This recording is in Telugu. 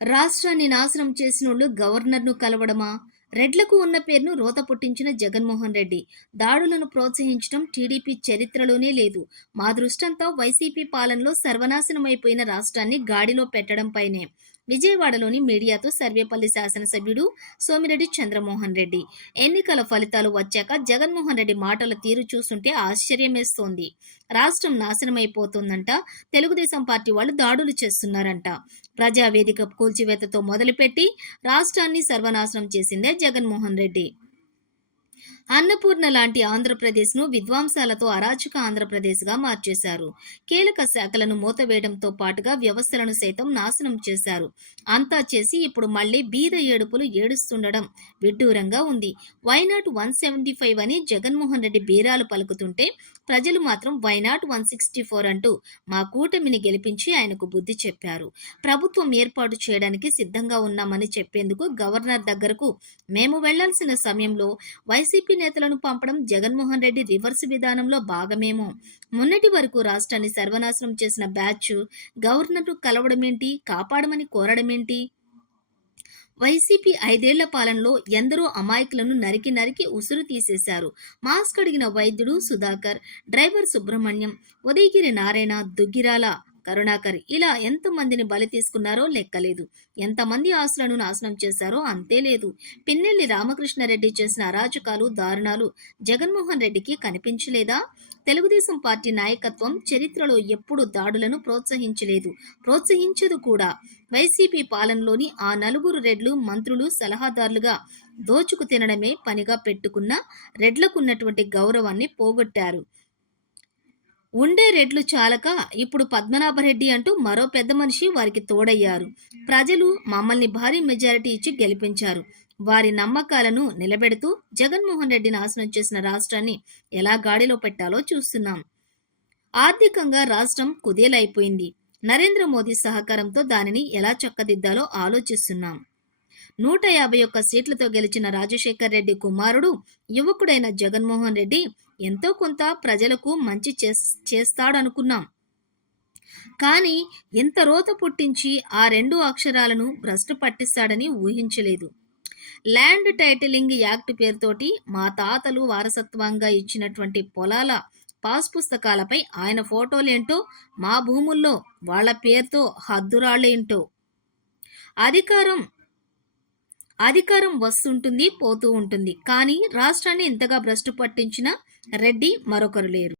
రాష్ట్రాన్ని నాశనం చేసినోళ్ళు గవర్నర్ను కలవడమా? రెడ్లకు ఉన్న పేరును రోత పుట్టించిన జగన్మోహన్ రెడ్డి దాడులను ప్రోత్సహించడం టీడీపీ చరిత్రలోనే లేదు. మా దృష్టంతా వైసీపీ పాలనలో సర్వనాశనమైపోయిన రాష్ట్రాన్ని గాడిలో పెట్టడంపైనే. విజయవాడలోని మీడియాతో సర్వేపల్లి శాసనసభ్యుడు సోమిరెడ్డి చంద్రమోహన్ రెడ్డి. ఎన్నికల ఫలితాలు వచ్చాక జగన్మోహన్ రెడ్డి మాటల తీరు చూస్తుంటే ఆశ్చర్యమేస్తోంది. రాష్ట్రం నాశనమైపోతుందంట, తెలుగుదేశం పార్టీ వాళ్ళు దాడులు చేస్తున్నారంట. ప్రజావేదిక కూల్చివేతతో మొదలుపెట్టి రాష్ట్రాన్ని సర్వనాశనం చేసిందే జగన్మోహన్ రెడ్డి. అన్నపూర్ణ లాంటి ఆంధ్రప్రదేశ్ను విధ్వంసాలతో అరాచక ఆంధ్రప్రదేశ్గా మార్చేశారు. కీలక శాఖలను మూతవేయడంతో పాటుగా వ్యవస్థలను సైతం నాశనం చేశారు. అంతా చేసి ఇప్పుడు మళ్లీ బీద ఏడుపులు ఏడుస్తుండడం విడ్డూరంగా ఉంది. వైనాట్ 175 అని జగన్మోహన్ రెడ్డి బీరాలు పలుకుతుంటే ప్రజలు మాత్రం వైనాట్ 164 అంటూ మా కూటమిని గెలిపించి ఆయనకు బుద్ధి చెప్పారు. ప్రభుత్వం ఏర్పాటు చేయడానికి సిద్ధంగా ఉన్నామని చెప్పేందుకు గవర్నర్ దగ్గరకు మేము వెళ్లాల్సిన సమయంలో వైసీపీ నేతలను పంపడం జగన్మోహన్ రెడ్డి రివర్స్ విధానంలో భాగమేమో. మొన్నటి వరకు రాష్ట్రాన్ని సర్వనాశనం చేసిన బ్యాచ్ గవర్నర్ను కలవడమేంటి, కాపాడమని కోరడమేంటి? వైసీపీ 5 ఏళ్ల పాలనలో ఎందరో అమాయకులను నరికి నరికి ఉసురు తీసేశారు. మాస్క్ అడిగిన వైద్యుడు సుధాకర్, డ్రైవర్ సుబ్రహ్మణ్యం, ఉదయగిరి నారాయణ, దుగ్గిరాల కరుణాకర్ ఇలా ఎంతమందిని బలి తీసుకున్నారో లెక్కలేదు. ఎంతమంది ఆస్తులను నాశనం చేశారో అంతే లేదు. పిన్నెల్లి రామకృష్ణారెడ్డి చేసిన అరాచకాలు, దారుణాలు జగన్మోహన్ రెడ్డికి కనిపించలేదా? తెలుగుదేశం పార్టీ నాయకత్వం చరిత్రలో ఎప్పుడు దాడులను ప్రోత్సహించలేదు, ప్రోత్సహించదు కూడా. వైసీపీ పాలనలోని ఆ 4 రెడ్లు మంత్రులు సలహాదారులుగా దోచుకు తినడమే పనిగా పెట్టుకున్న రెడ్లకున్నటువంటి గౌరవాన్ని పోగొట్టారు. ఉండే రెడ్లు చాలక ఇప్పుడు పద్మనాభరెడ్డి అంటూ మరో పెద్ద మనిషి వారికి తోడయ్యారు. ప్రజలు మమ్మల్ని భారీ మెజారిటీ ఇచ్చి గెలిపించారు. వారి నమ్మకాలను నిలబెడుతూ జగన్మోహన్ రెడ్డి నాశనం చేసిన రాష్ట్రాన్ని ఎలా గాడిలో పెట్టాలో చూస్తున్నాం. ఆర్థికంగా రాష్ట్రం కుదేలైపోయింది. నరేంద్ర మోదీ సహకారంతో దానిని ఎలా చక్కదిద్దాలో ఆలోచిస్తున్నాం. 151 సీట్లతో గెలిచిన రాజశేఖర్ రెడ్డి కుమారుడు, యువకుడైన జగన్మోహన్ రెడ్డి ఎంతో కొంత ప్రజలకు మంచి చేస్తాడనుకున్నాం. కానీ ఎంత రోత పుట్టించి ఆ 2 అక్షరాలను భ్రష్టు పట్టిస్తాడని ఊహించలేదు. ల్యాండ్ టైటిలింగ్ యాక్ట్ పేరుతోటి మా తాతలు వారసత్వంగా ఇచ్చినటువంటి పొలాల పాస్ పుస్తకాలపై ఆయన ఫోటోలేంటో, మా భూముల్లో వాళ్ల పేరుతో హద్దురాళ్ళేంటో. అధికారం వస్తుంటుంది, పోతూ ఉంటుంది. కానీ రాష్ట్రాన్ని ఇంతగా భ్రష్టు పట్టించిన రెడ్డి మరొకరు లేరు.